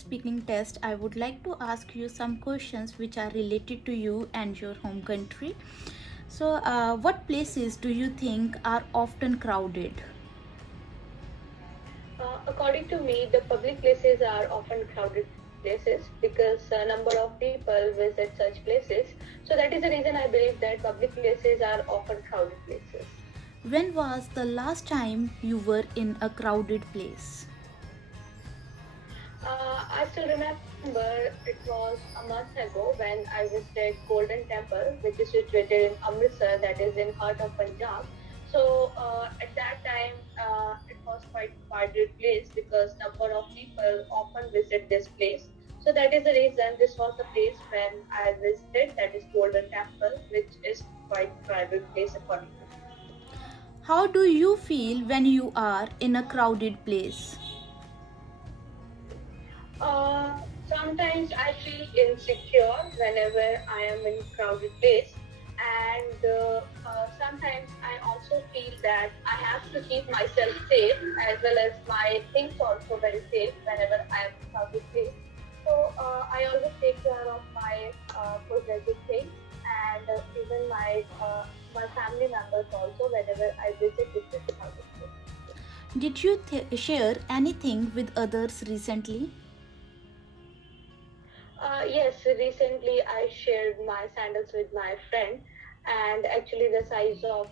speaking test, I would like to ask you some questions which are related to you and your home country. So, what places do you think are often crowded? According to me, the public places are often crowded places because a number of people visit such places. So that is the reason I believe that public places are often crowded places. When was the last time you were in a crowded place? I still remember it was a month ago when I visited Golden Temple, which is situated in Amritsar, that is in heart of Punjab. So at that time, it was quite crowded place because number of people often visit this place. So that is the reason this was the place when I visited, that is Golden Temple, which is quite crowded place according to me. How do you feel when you are in a crowded place? Sometimes I feel insecure whenever I am in crowded place, and sometimes I also feel that I have to keep myself safe as well as my things also very safe whenever I am in crowded place. So I always take care of my possessive things and even my family members also whenever I visit different crowded places. Did you share anything with others recently? Yes, recently I shared my sandals with my friend, and actually the size of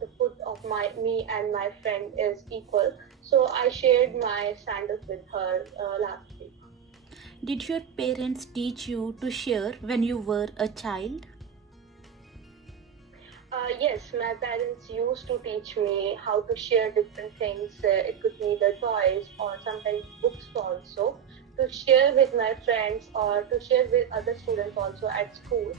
the foot of my me and my friend is equal. So I shared my sandals with her last week. Did your parents teach you to share when you were a child? Yes, my parents used to teach me how to share different things. It could be the toys or sometimes books also, to share with my friends or to share with other students also at school,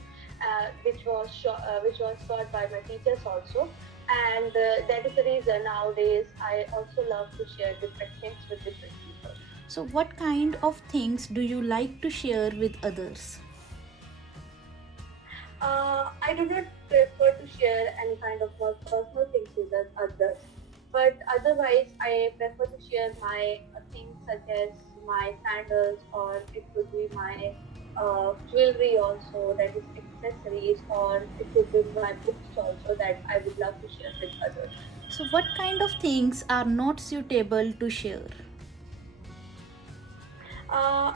which was taught by my teachers also. And that is the reason nowadays I also love to share different things with different people. So, what kind of things do you like to share with others? I do not prefer to share any kind of more personal things with others, but otherwise, I prefer to share my things such as my sandals, or it could be my jewelry also, that is accessories, or it could be my books also that I would love to share with others. So, what kind of things are not suitable to share?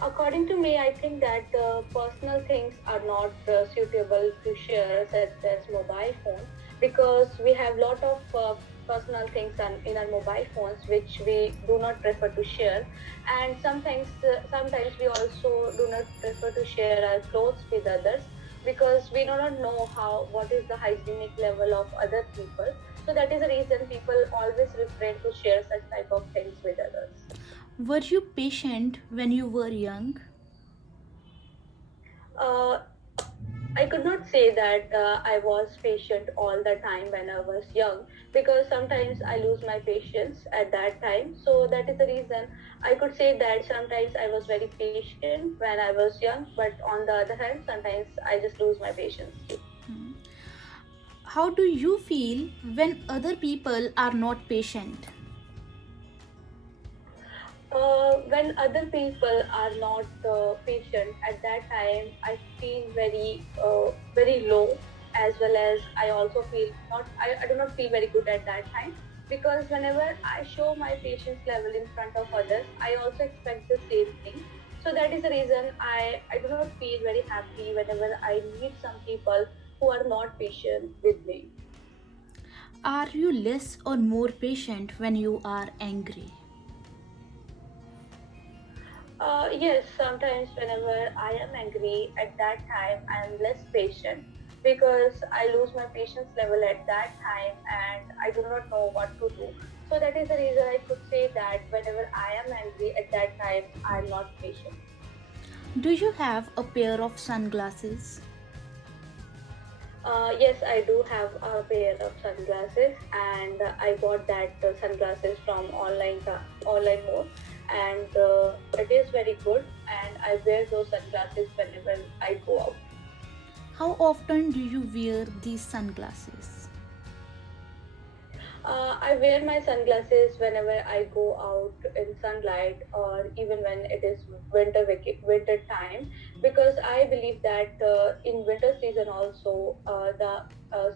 According to me, I think that personal things are not suitable to share, such as mobile phone, because we have lot of personal things in our mobile phones which we do not prefer to share, and sometimes we also do not prefer to share our clothes with others because we do not know how what is the hygienic level of other people. So that is the reason people always refrain to share such type of things with others. Were you patient when you were young? Uh, I could not say that I was patient all the time when I was young because sometimes I lose my patience at that time. So that is the reason I could say that sometimes I was very patient when I was young, but on the other hand, sometimes I just lose my patience. Hmm. How do you feel when other people are not patient? When other people are not patient at that time, I feel very low, as well as I also feel not I do not feel very good at that time because whenever I show my patience level in front of others, I also expect the same thing. So that is the reason I do not feel very happy whenever I meet some people who are not patient with me. Are you less or more patient when you are angry? Yes, sometimes whenever I am angry, at that time I am less patient because I lose my patience level at that time and I do not know what to do. So that is the reason I could say that whenever I am angry at that time, I am not patient. Do you have a pair of sunglasses? Yes, I do have a pair of sunglasses, and I bought that sunglasses from online mode, and it is very good. And I wear those sunglasses whenever I go out. How often do you wear these sunglasses? I wear my sunglasses whenever I go out in sunlight, or even when it is winter time, because I believe that in winter season also the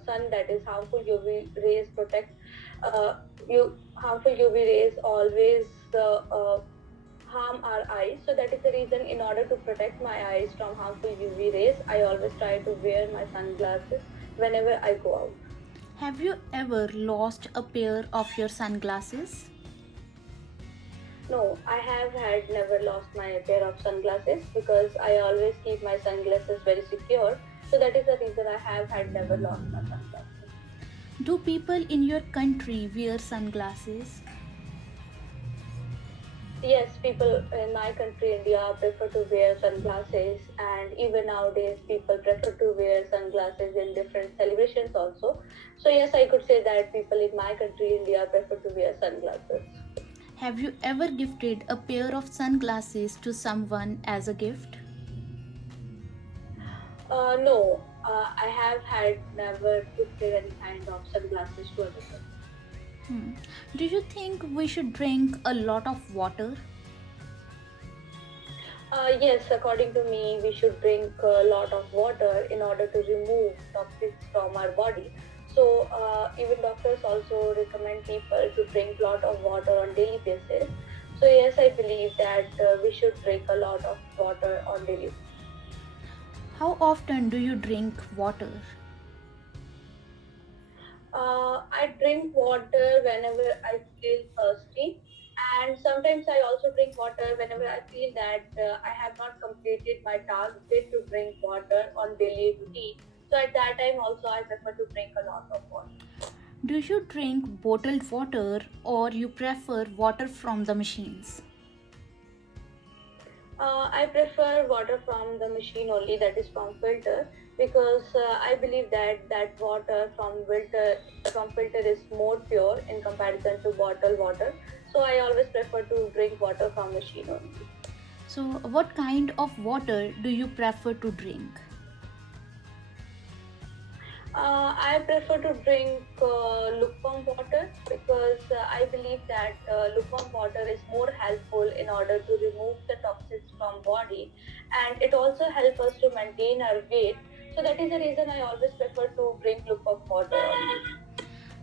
sun that is harmful UV rays protect uh, you harmful UV rays always harm our eyes. So that is the reason, in order to protect my eyes from harmful UV rays, I always try to wear my sunglasses whenever I go out. Have you ever lost a pair of your sunglasses? No, I have had never lost my pair of sunglasses because I always keep my sunglasses very secure. So that is the reason I have had never lost my sunglasses. Do people in your country wear sunglasses? Yes, people in my country, India, prefer to wear sunglasses, and even nowadays, people prefer to wear sunglasses in different celebrations also. So, yes, I could say that people in my country, India, prefer to wear sunglasses. Have you ever gifted a pair of sunglasses to someone as a gift? No, I have had never gifted any kind of sunglasses to others. Hmm. Do you think we should drink a lot of water? Yes, according to me, we should drink a lot of water in order to remove toxins from our body. So, even doctors also recommend people to drink a lot of water on daily basis. So, yes, I believe that we should drink a lot of water on daily. How often do you drink water? I drink water whenever I feel thirsty, and sometimes I also drink water whenever I feel that I have not completed my target to drink water on daily routine. So at that time also I prefer to drink a lot of water. Do you drink bottled water or you prefer water from the machines? I prefer water from the machine only, that is from filter, because I believe that water from filter is more pure in comparison to bottled water. So I always prefer to drink water from machine only. So, what kind of water do you prefer to drink? I prefer to drink lukewarm water because I believe that lukewarm water is more helpful in order to remove the toxins from body, and it also helps us to maintain our weight. So that is the reason I always prefer to drink lukewarm water only.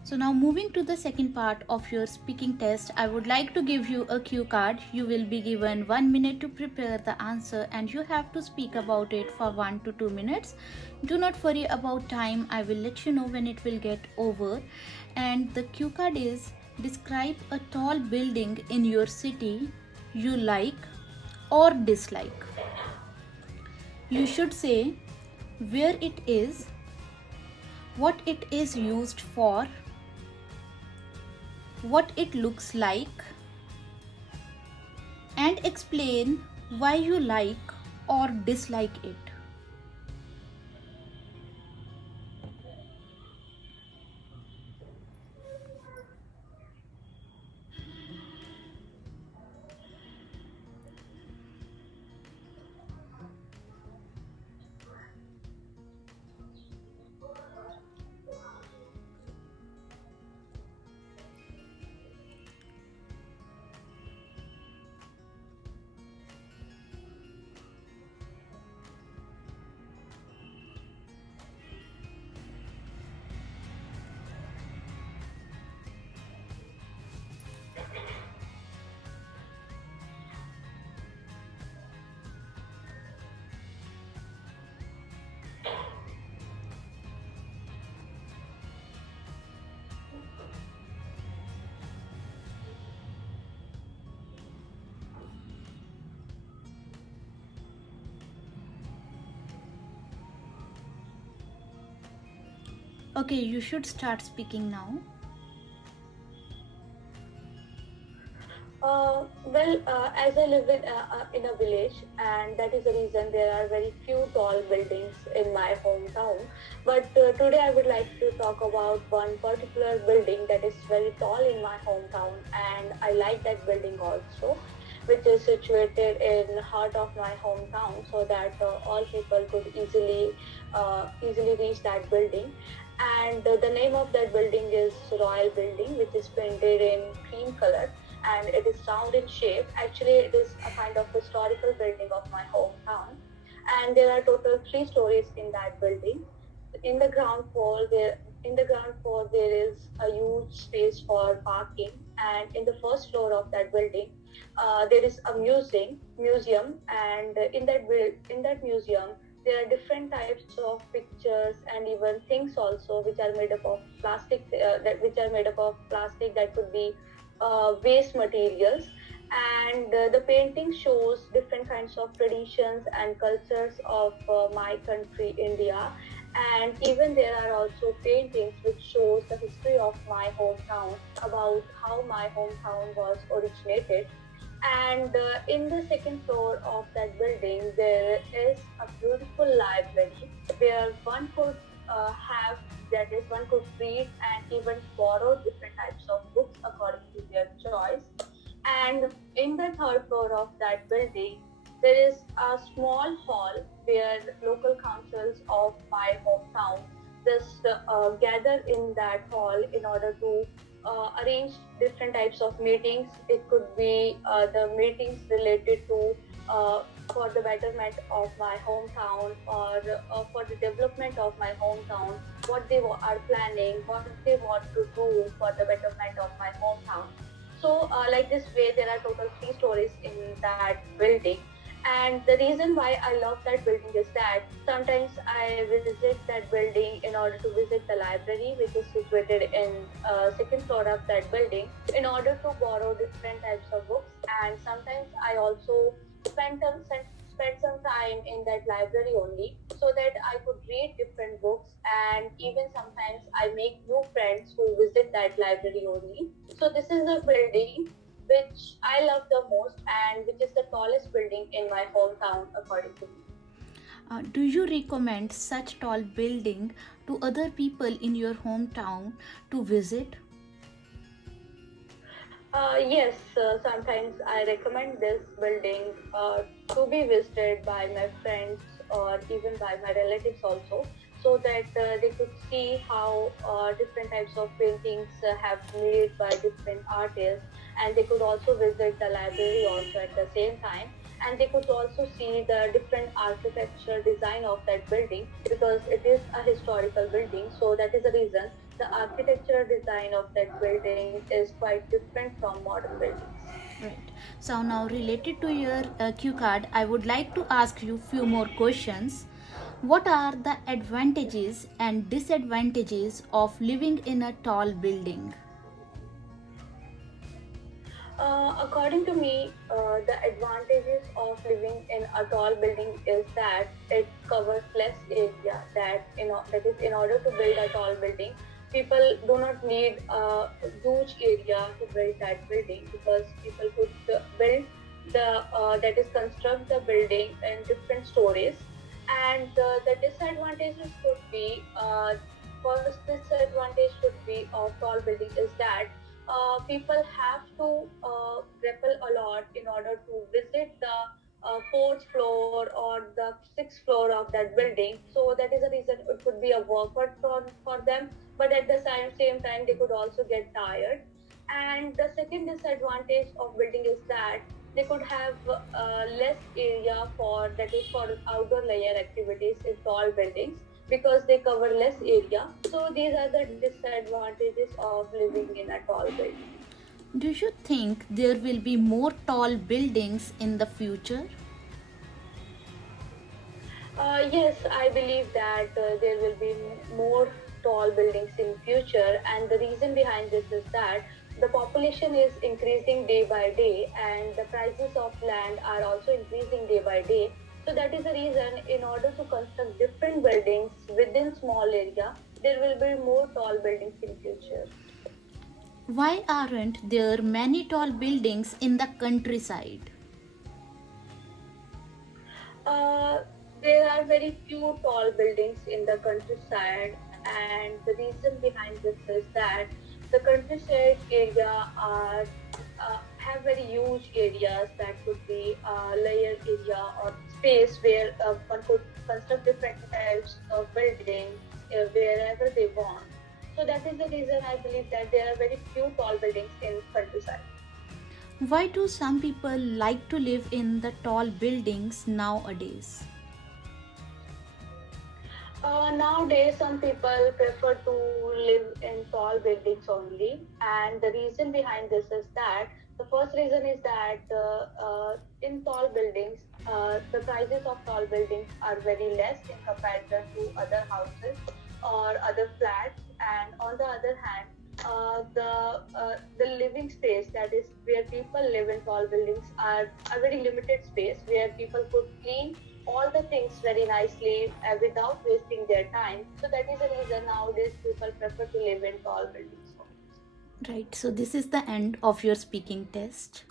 So, now moving to the second part of your speaking test, I would like to give you a cue card. You will be given 1 minute to prepare the answer and you have to speak about it for 1 to 2 minutes. Do not worry about time, I will let you know when it will get over. And the cue card is: describe a tall building in your city you like or dislike. You should say where it is, what it is used for, what it looks like, and explain why you like or dislike it. Okay, you should start speaking now. As I live in a village, and that is the reason there are very few tall buildings in my hometown. But today I would like to talk about one particular building that is very tall in my hometown, and I like that building also, which is situated in the heart of my hometown, so that all people could easily reach that building. and the name of that building is Royal Building, which is painted in cream color, and it is round in shape. Actually, it is a kind of historical building of my hometown, and there are total 3 stories in that building. In the ground floor, there is a huge space for parking, and in the first floor of that building, there is a museum, and in that museum there are different types of pictures and even things also which are made up of plastic that could be waste materials, and the painting shows different kinds of traditions and cultures of my country India, and even there are also paintings which shows the history of my hometown, about how my hometown was originated. And in the second floor of that building, there is a beautiful library where one could have, that is, one could read and even borrow different types of books according to their choice. And in the third floor of that building, there is a small hall where local councils of my hometown just gather in that hall in order to arrange different types of meetings. It could be the meetings related to for the betterment of my hometown, or for the development of my hometown, what they are planning, what they want to do for the betterment of my hometown. So, like this way, there are total 3 stories in that building. And the reason why I love that building is that sometimes I visit that building in order to visit the library, which is situated in second floor of that building, in order to borrow different types of books. And sometimes I also spend some time in that library only, so that I could read different books, and even sometimes I make new friends who visit that library only. So this is a building which I love the most, and which is the tallest building in my hometown according to me. Do you recommend such tall building to other people in your hometown to visit? Yes, sometimes I recommend this building to be visited by my friends or even by my relatives also, so that they could see how different types of paintings have made by different artists, and they could also visit the library also at the same time, and they could also see the different architectural design of that building, because it is a historical building. So that is the reason the architectural design of that building is quite different from modern buildings. Right. So now related to your cue card, I would like to ask you few more questions. What are the advantages and disadvantages of living in a tall building? According to me, the advantages of living in a tall building is that it covers less area. That is, in order to build a tall building, people do not need a huge area to build that building, because people could build the that is, construct the building in different stories. And the disadvantages could be, first disadvantage could be of tall building is that people have to grapple a lot in order to visit the fourth floor or the sixth floor of that building. So that is the reason it could be a workout for them, but at the same time they could also get tired. And the second disadvantage of building is that they could have less area for, that is, for outdoor layer activities in tall buildings, because they cover less area. So these are the disadvantages of living in a tall building. Do you think there will be more tall buildings in the future? Yes, I believe that there will be more tall buildings in future, and the reason behind this is that the population is increasing day by day, and the prices of land are also increasing day by day. So that is the reason, in order to construct different buildings within small area, there will be more tall buildings in future. Why aren't there many tall buildings in the countryside? Uh, there are very few tall buildings in the countryside, and the reason behind this is that the countryside area are have very huge areas, that could be layer area or space where one could construct different types of buildings, wherever they want. So that is the reason I believe that there are very few tall buildings in countryside. Why do some people like to live in the tall buildings nowadays? Nowadays, some people prefer to live in tall buildings only, and the reason behind this is that the first reason is that in tall buildings, the prices of tall buildings are very less in comparison to other houses or other flats, and on the other hand, the living space, that is where people live in tall buildings, are a very limited space where people could clean all the things very nicely without wasting their time. So that is the reason nowadays people prefer to live in tall buildings. Right, so this is the end of your speaking test.